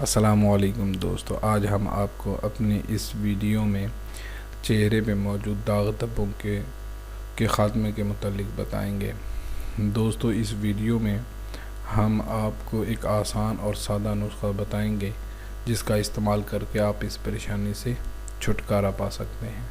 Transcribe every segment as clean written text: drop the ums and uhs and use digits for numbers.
अस्सलामुअलैकुम दोस्तों, आज हम आपको अपने इस वीडियो में चेहरे पे मौजूद दाग धब्बों के ख़ात्मे के मुतालिक बताएंगे। दोस्तों, इस वीडियो में हम आपको एक आसान और सादा नुस्खा बताएंगे जिसका इस्तेमाल करके आप इस परेशानी से छुटकारा पा सकते हैं।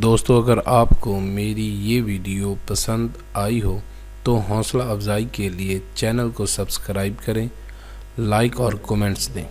दोस्तों, अगर आपको मेरी ये वीडियो पसंद आई हो तो हौसला अफजाई के लिए चैनल को सब्सक्राइब करें, लाइक और कमेंट्स दें।